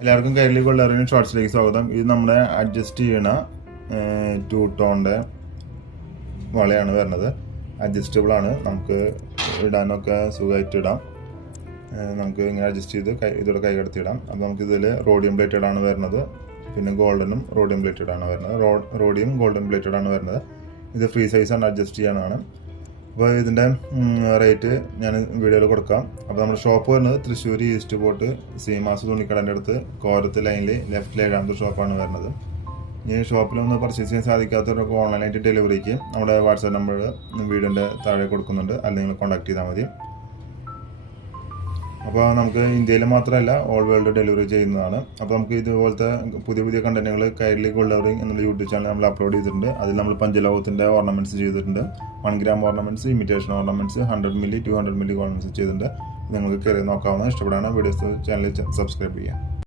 എല്ലാവർക്കും Kairali gold lowering ഷോർട്സിലേക്ക് സ്വാഗതം. ഇത് നമ്മുടെ അഡ്ജസ്റ്റ് ചെയ്യണ 2 ടോണിൻ്റെ വളയാണ് വരുന്നത്. അഡ്ജസ്റ്റബിൾ ആണ്, നമുക്ക് ഇടാനൊക്കെ സുഖമായിട്ട് ഇടാം. നമുക്ക് ഇങ്ങനെ അഡ്ജസ്റ്റ് ചെയ്ത് ഇതോടെ കൈ കടത്തിയിടാം. അപ്പോൾ നമുക്ക് ഇതിൽ റോഡിയം പ്ലേറ്റഡ് ആണ് വരുന്നത്, പിന്നെ ഗോൾഡനും റോഡിയം പ്ലേറ്റഡ് ആണ് വരുന്നത്. റോഡിയം ഗോൾഡൻ പ്ലേറ്റഡ് ആണ് വരുന്നത്. ഇത് ഫ്രീ സൈസാണ്, അഡ്ജസ്റ്റ് ചെയ്യാനാണ്. അപ്പോൾ ഇതിൻ്റെ റേറ്റ് ഞാൻ വീഡിയോയിൽ കൊടുക്കാം. അപ്പോൾ നമ്മുടെ ഷോപ്പ് വരുന്നത് തൃശ്ശൂർ ഈസ്റ്റ് പോർട്ട് സീമാസ് തുണിക്കടൻ്റെ അടുത്ത് കോരത്ത് ലൈനിൽ ലെഫ്റ്റിൽ 7ാമത്തെ ഷോപ്പാണ് വരുന്നത്. ഈ ഷോപ്പിലൊന്ന് പർച്ചേസ് ചെയ്യാൻ സാധിക്കാത്തവരൊക്കെ ഓൺലൈനായിട്ട് ഡെലിവറിക്ക് നമ്മുടെ വാട്സാപ്പ് നമ്പർ വീടിൻ്റെ താഴെ കൊടുക്കുന്നുണ്ട്, അല്ലെങ്കിൽ കോൺടാക്ട് ചെയ്താൽ മതി. അപ്പോൾ നമുക്ക് ഇന്ത്യയിൽ മാത്രമല്ല ഓൾ വേൾഡ് ഡെലിവറി ചെയ്യുന്നതാണ്. അപ്പോൾ നമുക്ക് ഇതുപോലത്തെ പുതിയ പുതിയ കണ്ടന്റുകൾ കൈരളി ഗോൾഡ് ലവറിംഗ് എന്നുള്ള യൂട്യൂബ് ചാനൽ നമ്മൾ അപ്ലോഡ് ചെയ്തിട്ടുണ്ട്. അതിൽ നമ്മൾ പഞ്ചലോകത്തിൻ്റെ ഓർണമെൻറ്റ്സ് ചെയ്തിട്ടുണ്ട്. 1 gram ornaments, imitation ornaments, 100 milli 200 milli ornaments ചെയ്തിട്ടുണ്ട്. നിങ്ങൾക്ക് കയറി നോക്കാവുന്ന ഇഷ്ടപ്പെടാണ് വീഡിയോസ് ചാനൽ സബ്സ്ക്രൈബ് ചെയ്യാം.